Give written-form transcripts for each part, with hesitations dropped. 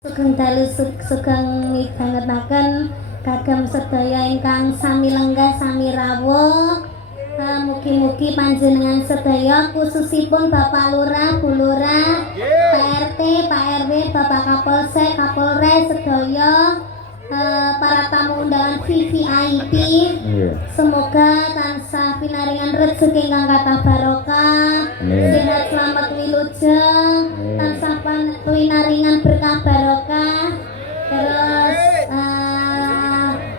Sugeng dalu sugeng midhangetaken kagem sedaya ingkang sami lenggah sami rawuh. Mugi-mugi panjenengan sedaya khususipun Bapak Lurah, Bu Lurah, Pak RT, Pak RW, Bapak Kapolsek, Kapolres sedaya para tamu undangan VVIP. Semoga tansah pinaringan rezeki ingkang kathah barokah, sehat selamat wilujeng, tansah pinaringan berkah barokah, terus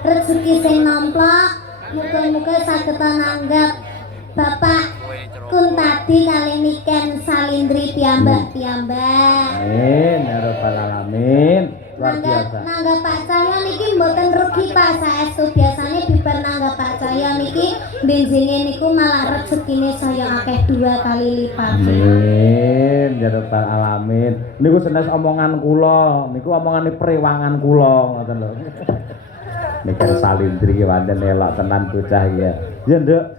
rezeki sing nomplok. Muga-muga saged nanggap Bapak Kuntadi kali niken Salindri piyambak-piyambak. Amin ya rabbal alamin. Luar biasa. Nanggap Pak Cahyo niki mboten rugi Pak, saestu biasane bibar nanggap Pak Cahyo niki benjinge niku malah rezekine saya akeh 2 kali lipat. Amin ya rabbal alamin. Niku senes omongan kula, niku omongane prewangan kula ngoten lho. Niken Salindri ki pancen elok tenan bocah ya. Ya Nduk,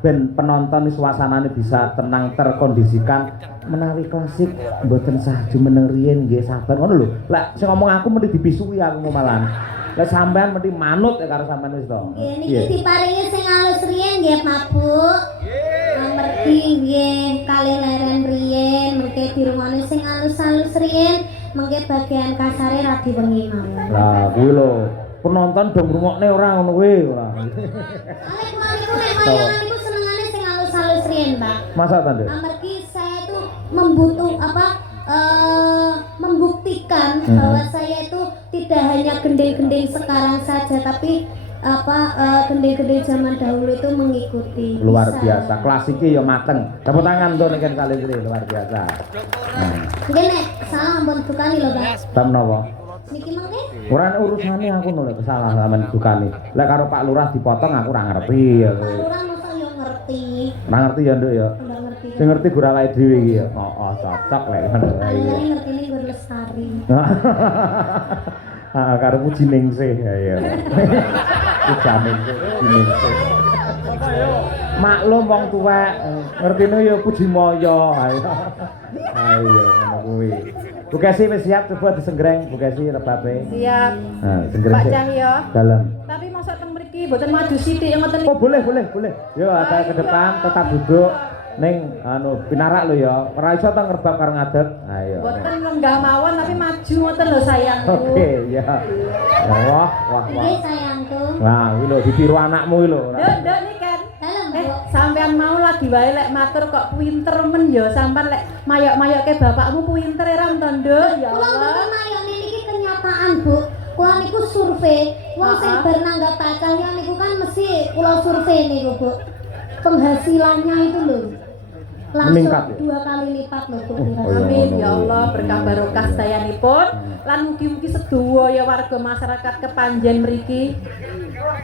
ben penonton suasanane bisa tenang terkondisikan menawi klasik mboten sah jumeneng riyen nggih sabar ngono lho. Lek sing ngomong aku mesti dibisui aku malan. Lek sampean mesti manut ya karo sampean wis to. Nggih niki diparingi sing alus riyen nggih Pak Bu. Amargi nggih kalih leren riyen mengke dirungokne sing alus-alus riyen mengke bagian kasare ra diwengi mawon. Lah kuwi lho penonton dong ngrungokne ora ngono kuwi ora. Ale kula niku nek wayangan niku senengane sing alus-alus riyen, Pak. Masa ta, Nduk? Amargi saya itu membuktikan bahwa saya itu tidak hanya gending-gending sekarang saja tapi gending-gending zaman dahulu itu mengikuti. Luar biasa, klasiknya ya mateng. Tepuk tangan tuh Niken Salindri, luar biasa. Nggih nek salah ampun dukani lho, Pak. Tam napa? Niki mangke? Ora urusane aku nolak salah sampean dukani. Lek karo Pak Lurah dipotong aku ora ngerti ya. Pak Lurah mosok yo ngerti. Ora ngerti ya, Nduk ya. Ora ngerti. Sing ngerti gur awake dhewe iki ya. Oh, cocok lek ngono kae. Ana ngertine Gur Lestari. Karo Puji Ningsih ya. Puji Ningsih. Maklum wong tuwek ngertine ya Puji Moyo. Ayo ngono kuwi. Bu Kesi wis siap coba disenggreng Bu Kesi rebabe. Siap. Nah, senggreng. Pak Cahyo. Dalam. Tapi mosok teng mriki mboten maju sithik ngoten Oh, boleh. Yo ada ke depan tetap duduk. Ning pinarak lho ya. Ora iso to ngerbab karo ngadeg. Ayo. mboten lenggah mawon tapi maju ngoten lho sayangku. Oke, ya. Ya wah. Nggih sayangku. Nah, kuwi lho ditiru anakmu iki lho. Nduk niken. Dalem, Bu. Sampean mau lagi wae lek matur kok pinter men ya sampean lek mayok-mayoke bapakmu pinter era to, Nduk. Ya Kula mboten Allah. mayone niki kenyataan, Bu. Kula niku survei, wong sing bar nanggap Pak Cahyo niku kan mesti kula survei niku, Bu. Penghasilannya itu lho langsung Meningkat, ya? 2 kali lipat lho, Bu. Amin ya Allah berkah barokah sedayanipun lan mugi-mugi sedaya warga masyarakat kepanjen mriki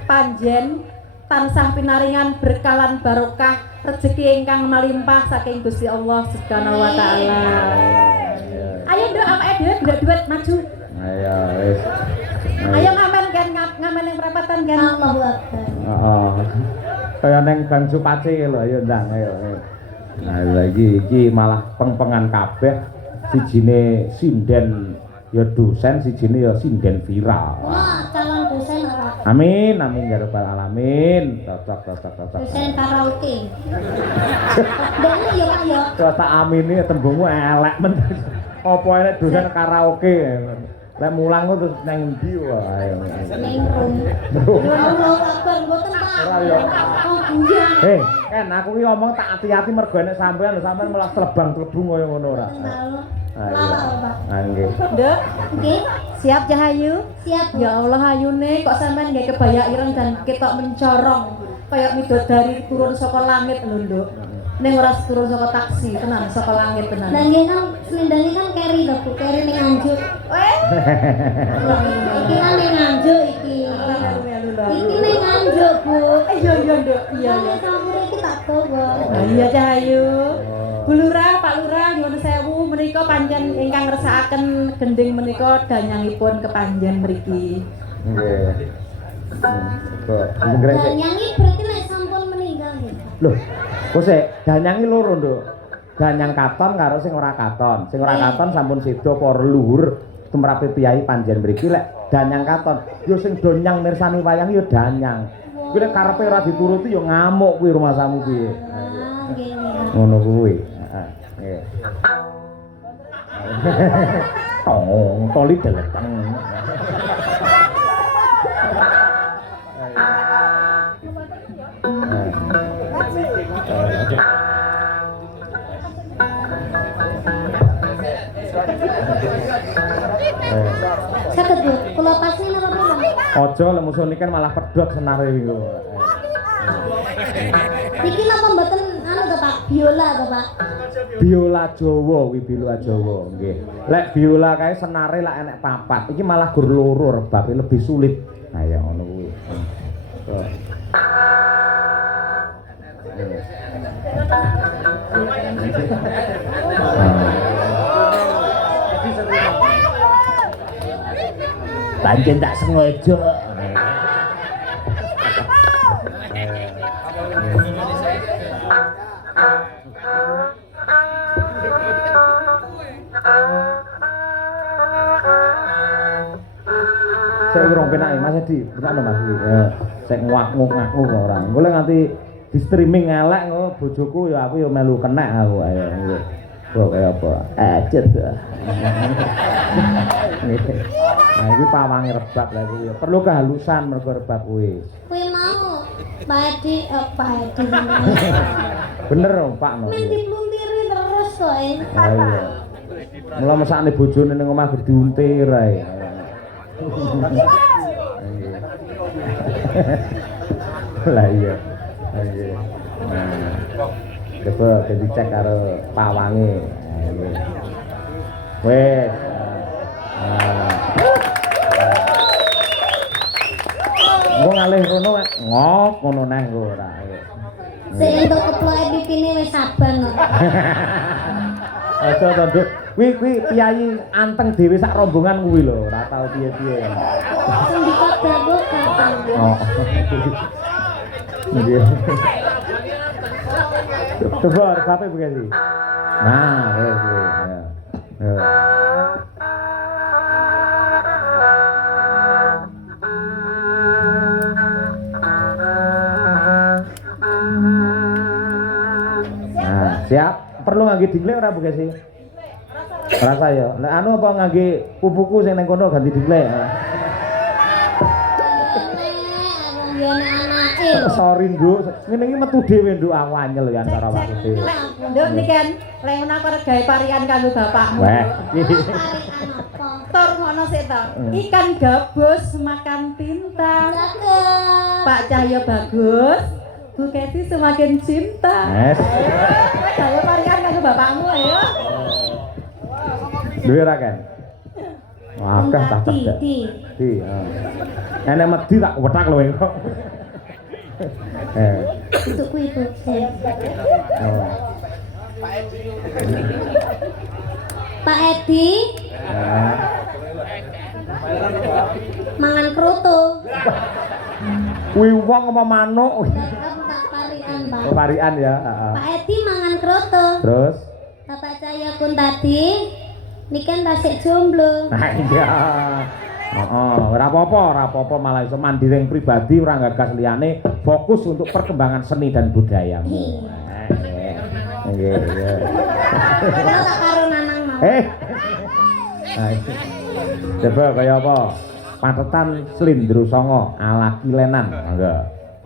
panjen tansah pinaringan berkah lan barokah rezeki ingkang malimpah saking Gusti Allah Subhanahu wa taala. Ayo Nduk awake dhewe duet maju. Ayo wis. Ayo ngamen kan ngamen yang perapatan kan. Allahu Akbar. Heeh. Kaya ning Bang Supaci lho, ayo ndang ayo. Nah, lagi iki malah peng-pengan kabeh. Sijine sinden ya dosen, sijine ya sinden viral. Wah, calon dosen apa? Amin ya rabbal alamin. Cocok. Dosen karaoke. Dene yo Pak yo. Terus tak amini tembungmu elek men. Apa elek dosen karaoke. Lek mulang ku terus nang endi wae. Ning room. Allahu Akbar mboten Pak. Ora yo. Oh, buyang. Hei, kan aku ki ngomong tak hati-hati mergo nek sampean malah telebang-telebung kaya ngono ora. Lawak, Pak. Nggih. Nduk, Nggih, siap Jahayu? siap. Bu. Ya Allah ayune kok sampean nggih kebaya ireng dan ketok mencorong kayak midodari turun saka langit lho, Nduk. Ning ora turun saka taksi, tenan saka langit tenan. Lah nggih kan selendangnya kan carry lho, Bu. Carry ning Nganjuk. Iki kan ning Nganjuk iki. Iki ning Nganjuk, Bu. Iya Nduk, iya. Iya, campur iki tak bawa. Iya Cahayu. Bu Lurah, Pak Lurah nyuwun sewu menika pancen ingkang ngersakaken gending menika danyangipun kepanjen mriki. Nggih. Kok senggreng sik. Nyanyi berarti lek sampun meninggal nggih. Lho, kok sik danyangi loro, Nduk. Danyang katon karo sing ora katon. Sing ora katon sampun sedo apa luhur. tumrape piyai panjen mriki lek danyang katon yo sing do nyang mirsani wayang yo danyang kuwi lek karepe ora dituruti yo ngamuk kuwi rumah samu piye nggih ngono kuwi heeh nggih tong toli deleteng Saged Bu, kula pasne napa pripun? aja lek musuh niki kan malah pedhot senare wingi Iki napa mboten anu to Pak, biola to Pak? biola Jawa kuwi biola Jawa nggih lek biola kae senare lak enek papat iki malah gur loro rebabe lebih sulit nah ya ngono kuwi pancen tak sengaja saya urung penak Mas Edi, penak Mas iki. Ya, sik ngwak-ngwak ora. Engko lek nganti di streaming elek ngono bojoku ya aku ya melu kenek aku ayo nggih. Kok kaya apa? Ajet. Nah, iki pawange rebab lha kuwi. Perlu kehalusan mergo rebab kuwi. Kuwi mau Pak Edi, Pak Edi. Bener Pak no. Men dipluntiri terus kok. Ha iya. Mula mesakne bojone ning omah gur diuntir ae. Lah iya. Nggih. Coba dicek karo pawange. Wes. Engko ngalih kono ngok ngono neh engko ora. Sing entuk keploke pipine wis sabar kok. Aja to, Nduk. Kuwi piyai anteng dhewe sak rombongan kuwi lho, ora tau piye-piye. Sing dikabuk kapan. Oh. Nggih. Coba sampai begini. Nah, wes wes. Ya. Nah, siap. Perlu ngangge dinglek ora Bu Gesi? Rasa ya. Nek anu apa ngangge pupuku sing ning kono ganti dinglek. Sorry Nduk, ngene iki metu dhewe Nduk aku anyel ya karo awakku dhewe. Nduk niki kan lek ngono aku arep gawe parian kanggo bapakmu. Weh. Tor ngono sik to. Ikan gabus makan tinta. Pak Cahyo bagus. Bu Keti semakin cinta. Yes. Gawe parian kanggo bapakmu ayo. Duwe ra kan? Akeh tak cedek. Di. Enek medhi tak wetak lho kok. Itu kuwi Bu. Pak Edi. Mangan kroto. Kuwi wong apa manuk? Pak Parian, Pak. Parian ya, heeh. Pak Edi mangan kroto. Terus? Bapak Cahyo pun tadi niken tasik jomblo. Nah iya. Ora apa-apa malah iso mandiri pribadi ora gagas liyane fokus untuk perkembangan seni dan budayamu. Nggih, iya. Kalau tak karo nanang mau. Nah, coba kaya apa? Patetan Slindro Songo ala Kilenan. Monggo.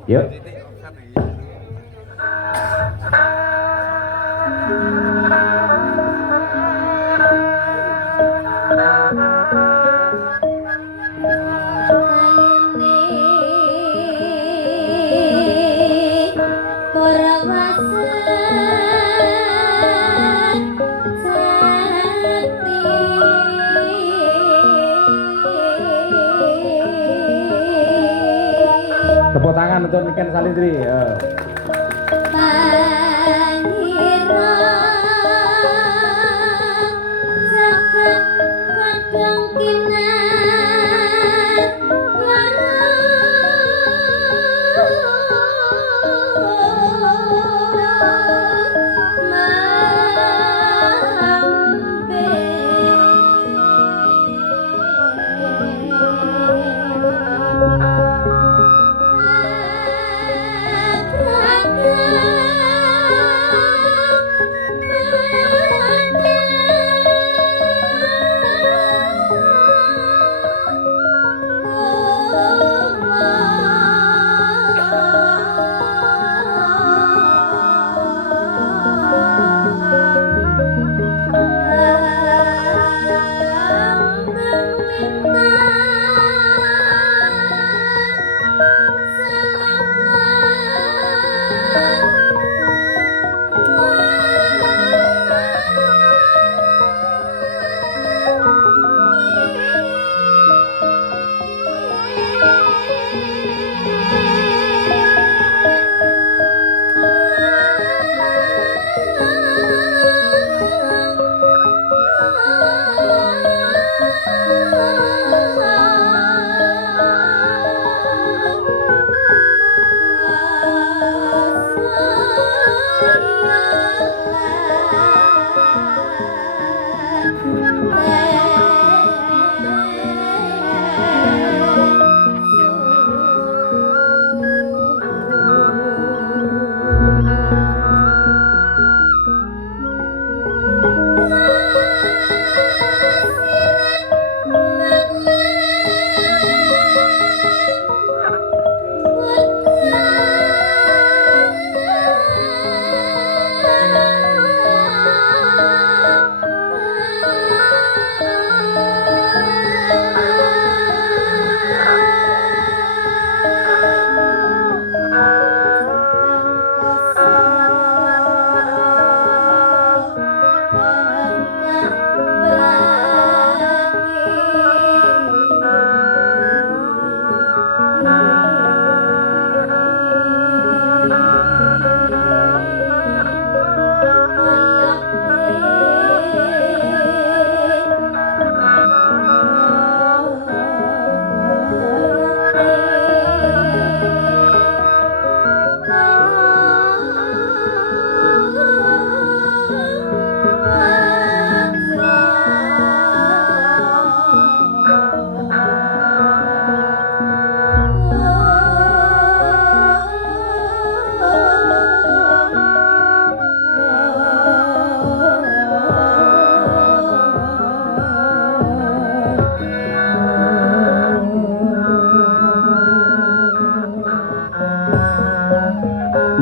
Yuk. Tepuk tangan untuk Niken Salindri.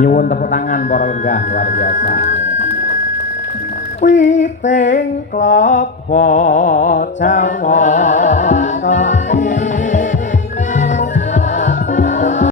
Nyuwun tepuk tangan para lenggah luar biasa. Witing klapa